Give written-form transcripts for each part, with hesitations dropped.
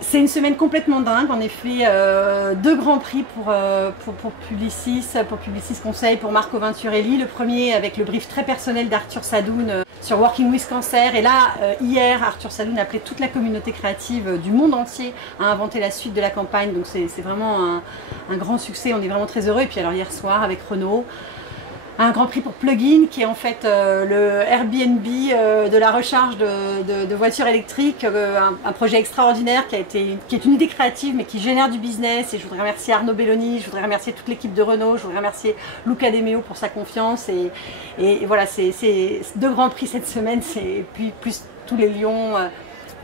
C'est une semaine complètement dingue, en effet, 2 grands prix pour Publicis Conseil, pour Marco Venturelli. Le premier avec le brief très personnel d'Arthur Sadoun sur Working with Cancer. Et là, hier, Arthur Sadoun a appelé toute la communauté créative du monde entier à inventer la suite de la campagne. Donc c'est vraiment un grand succès, on est vraiment très heureux. Et puis alors hier soir avec Renault, un grand prix pour Plug-in qui est en fait le Airbnb de la recharge de voitures électriques, un projet extraordinaire qui est une idée créative mais qui génère du business. Et je voudrais remercier Arnaud Belloni, je voudrais remercier toute l'équipe de Renault, je voudrais remercier Luca De Meo pour sa confiance et voilà, c'est 2 grands prix cette semaine, puis plus tous les lions,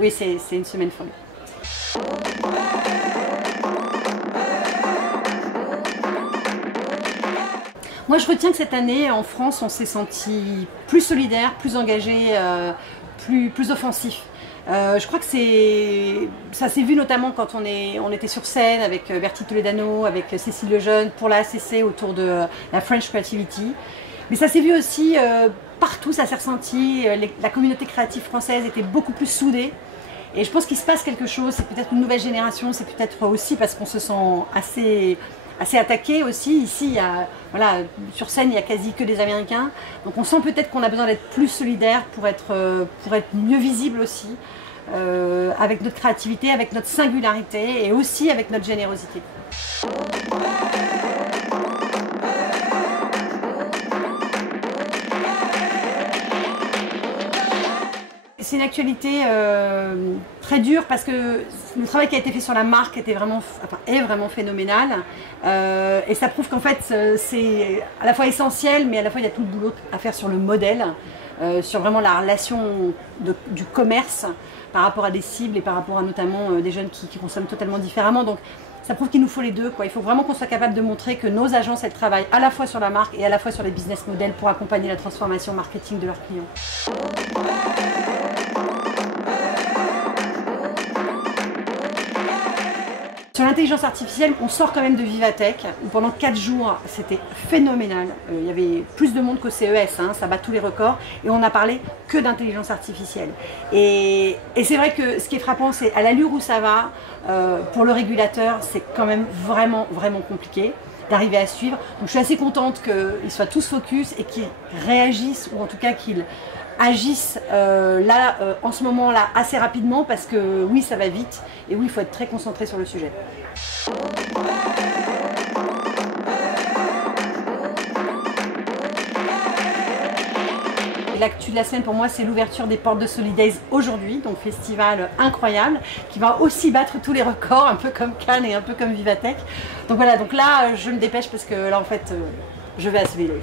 oui c'est une semaine folle. Moi, je retiens que cette année, en France, on s'est senti plus solidaire, plus engagé, plus offensif. Je crois que ça s'est vu notamment quand on était sur scène avec Bertie Toledano, avec Cécile Lejeune pour la ACC autour de la French Creativity. Mais ça s'est vu aussi partout, ça s'est ressenti. La communauté créative française était beaucoup plus soudée. Et je pense qu'il se passe quelque chose, c'est peut-être une nouvelle génération, c'est peut-être aussi parce qu'on se sent assez attaqué aussi. Ici, voilà, sur scène, il n'y a quasi que des Américains. Donc on sent peut-être qu'on a besoin d'être plus solidaire pour être mieux visible aussi, avec notre créativité, avec notre singularité et aussi avec notre générosité. C'est une actualité très dure parce que le travail qui a été fait sur la marque est vraiment phénoménal et ça prouve qu'en fait c'est à la fois essentiel mais à la fois il y a tout le boulot à faire sur le modèle, sur vraiment la relation du commerce par rapport à des cibles et par rapport à notamment des jeunes qui consomment totalement différemment. Donc ça prouve qu'il nous faut les deux, quoi. Il faut vraiment qu'on soit capable de montrer que nos agences elles travaillent à la fois sur la marque et à la fois sur les business models pour accompagner la transformation marketing de leurs clients. Sur l'intelligence artificielle, on sort quand même de Vivatech, où pendant 4 jours, c'était phénoménal. Il y avait plus de monde qu'au CES, hein, ça bat tous les records, et on n'a parlé que d'intelligence artificielle. Et c'est vrai que ce qui est frappant, c'est à l'allure où ça va, pour le régulateur, c'est quand même vraiment compliqué d'arriver à suivre. Donc je suis assez contente qu'ils soient tous focus et qu'ils réagissent, ou en tout cas qu'ils agissent en ce moment-là assez rapidement parce que oui, ça va vite et oui, il faut être très concentré sur le sujet. L'actu de la semaine pour moi, c'est l'ouverture des portes de Solidays aujourd'hui, donc festival incroyable qui va aussi battre tous les records, un peu comme Cannes et un peu comme Vivatech. Donc voilà, donc là je me dépêche parce que là en fait je vais à Solidays.